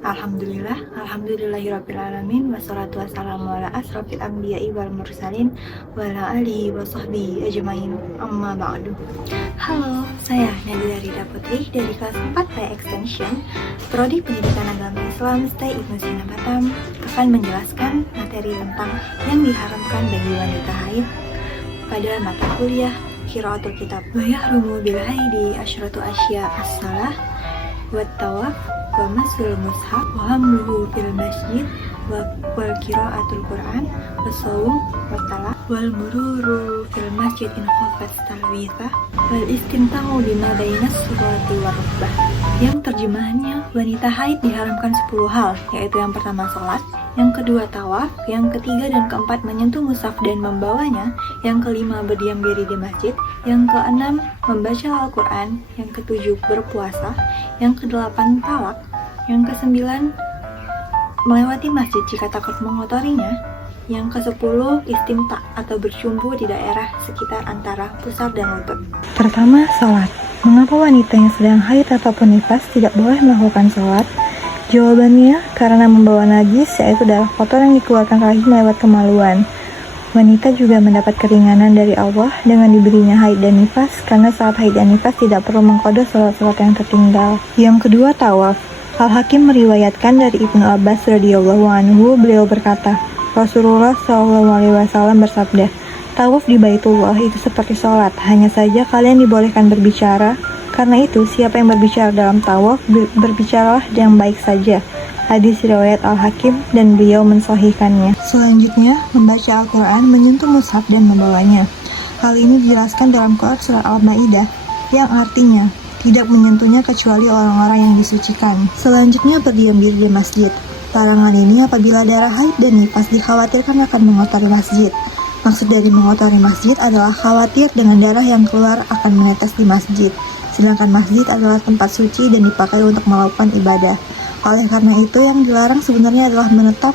Alhamdulillahirrabbilalamin. Wassalatu wassalamu ala asrofil anbiya'i wal mursalin wa ala alihi wa sahbihi ajmain, amma ba'du. Halo, saya Nabila Rida Putri dari kelas 4 P Extension Prodi Pendidikan Agama Islam STI Ibnu Sina Batam akan menjelaskan materi tentang yang diharamkan bagi wanita haid pada mata kuliah Qiraatul Kitab. Wa yahrumu bil haidi asyratu asya as-salah wa tawaf wa masul mushaf wa hamluhu fil masjid wal qiraatul Qur'an wa shaum wa talaq wal mururu fil masjid in khafat talwithah wal istimta'u bima bainas surati wa rukbah. Yang terjemahannya, wanita haid diharamkan 10 hal, yaitu yang pertama sholat, yang kedua tawaf, yang ketiga dan keempat menyentuh mushaf dan membawanya, yang kelima berdiam diri di masjid, yang keenam membaca Al-Quran, yang ketujuh berpuasa, yang kedelapan talak, yang kesembilan melewati masjid jika takut mengotorinya, yang ke-10 istimta atau bercumbu di daerah sekitar antara pusar dan lutut. Pertama, sholat. Mengapa wanita yang sedang haid ataupun nifas tidak boleh melakukan sholat? Jawabannya, karena membawa najis, yaitu darah kotor yang dikeluarkan rahim lewat kemaluan. Wanita juga mendapat keringanan dari Allah dengan diberinya haid dan nifas, karena saat haid dan nifas tidak perlu mengqadha sholat-sholat yang tertinggal. Yang kedua, tawaf. Al-Hakim meriwayatkan dari Ibnu Abbas radhiyallahu anhu, beliau berkata, Rasulullah SAW bersabda, tawaf di Baitullah itu seperti sholat, hanya saja kalian dibolehkan berbicara. Karena itu, siapa yang berbicara dalam tawaf, berbicaralah yang baik saja. Hadis riwayat Al-Hakim dan beliau mensahihkannya. Selanjutnya, membaca Al-Quran, menyentuh mushaf dan membawanya. Hal ini dijelaskan dalam Quran Surah Al-Maidah, yang artinya, tidak menyentuhnya kecuali orang-orang yang disucikan. Selanjutnya, berdiam diri di masjid. Larangan ini apabila darah haid dan nifas dikhawatirkan akan mengotori masjid. Maksud dari mengotori masjid adalah khawatir dengan darah yang keluar akan menetes di masjid. Sedangkan masjid adalah tempat suci dan dipakai untuk melakukan ibadah. Oleh karena itu, yang dilarang sebenarnya adalah menetap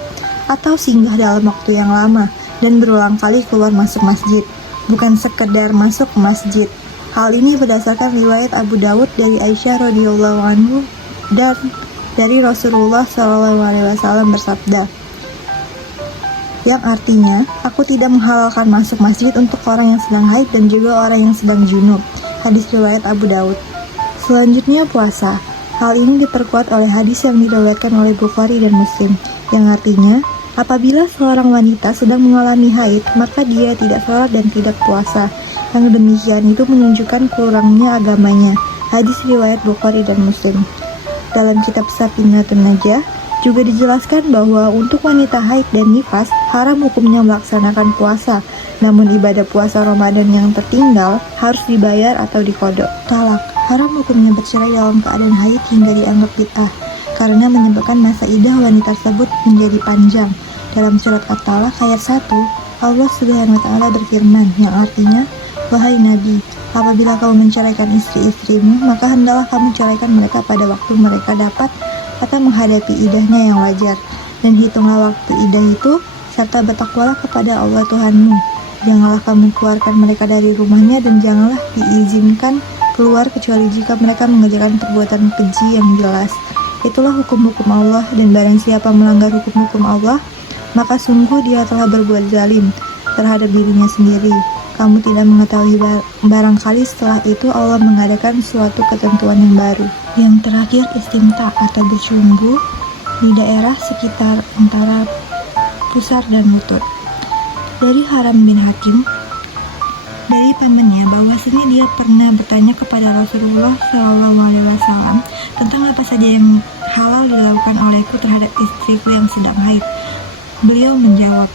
atau singgah dalam waktu yang lama dan berulang kali keluar masuk masjid, bukan sekedar masuk ke masjid. Hal ini berdasarkan riwayat Abu Dawud dari Aisyah radhiyallahu anhu dan dari Rasulullah SAW bersabda, yang artinya, aku tidak menghalalkan masuk masjid untuk orang yang sedang haid dan juga orang yang sedang junub. Hadis riwayat Abu Dawud. Selanjutnya, puasa. Hal ini diperkuat oleh hadis yang diriwayatkan oleh Bukhari dan Muslim, yang artinya, apabila seorang wanita sedang mengalami haid, maka dia tidak sholat dan tidak puasa. Yang demikian itu menunjukkan kurangnya agamanya. Hadis riwayat Bukhari dan Muslim. Dalam kitab Safinatun Najah juga dijelaskan bahwa untuk wanita haid dan nifas haram hukumnya melaksanakan puasa, namun ibadah puasa Ramadan yang tertinggal harus dibayar atau diqadha. Talak, haram hukumnya bercerai dalam keadaan haid hingga dianggap bid'ah karena menyebabkan masa idah wanita tersebut menjadi panjang. Dalam surat At-Talaq ayat 1, Allah Subhanahu wa taala berfirman, yang artinya, wahai Nabi, apabila kamu menceraikan istri-istrimu, maka hendaklah kamu ceraikan mereka pada waktu mereka dapat atau menghadapi idahnya yang wajar. Dan hitunglah waktu idah itu, serta bertakwalah kepada Allah Tuhanmu. Janganlah kamu keluarkan mereka dari rumahnya dan janganlah diizinkan keluar kecuali jika mereka mengerjakan perbuatan keji yang jelas. Itulah hukum-hukum Allah, dan barang siapa melanggar hukum-hukum Allah, maka sungguh dia telah berbuat zalim terhadap dirinya sendiri. Kamu tidak mengetahui barangkali setelah itu Allah mengadakan suatu ketentuan yang baru. Yang terakhir, istimta atau bercumbu di daerah sekitar antara pusar dan lutut. Dari Haram bin Hakim, dari pamannya, bahwasanya dia pernah bertanya kepada Rasulullah SAW tentang apa saja yang halal dilakukan olehku terhadap istriku yang sedang haid. Beliau menjawab,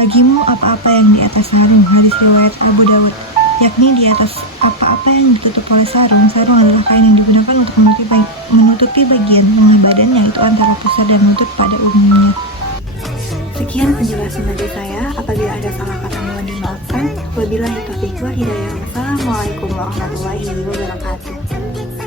bagimu apa-apa yang di atas sarung. Hadis riwayat Abu Dawud, yakni di atas apa-apa yang ditutup oleh sarung. Sarung adalah kain yang digunakan untuk menutupi bagian tengah badan, yaitu antara pusar dan lutut pada umumnya. Sekian penjelasan dari saya. Apabila ada salah kata mohon dimaafkan. Wabillahi taufiq wal hidayah. Wassalamualaikum warahmatullahi wabarakatuh.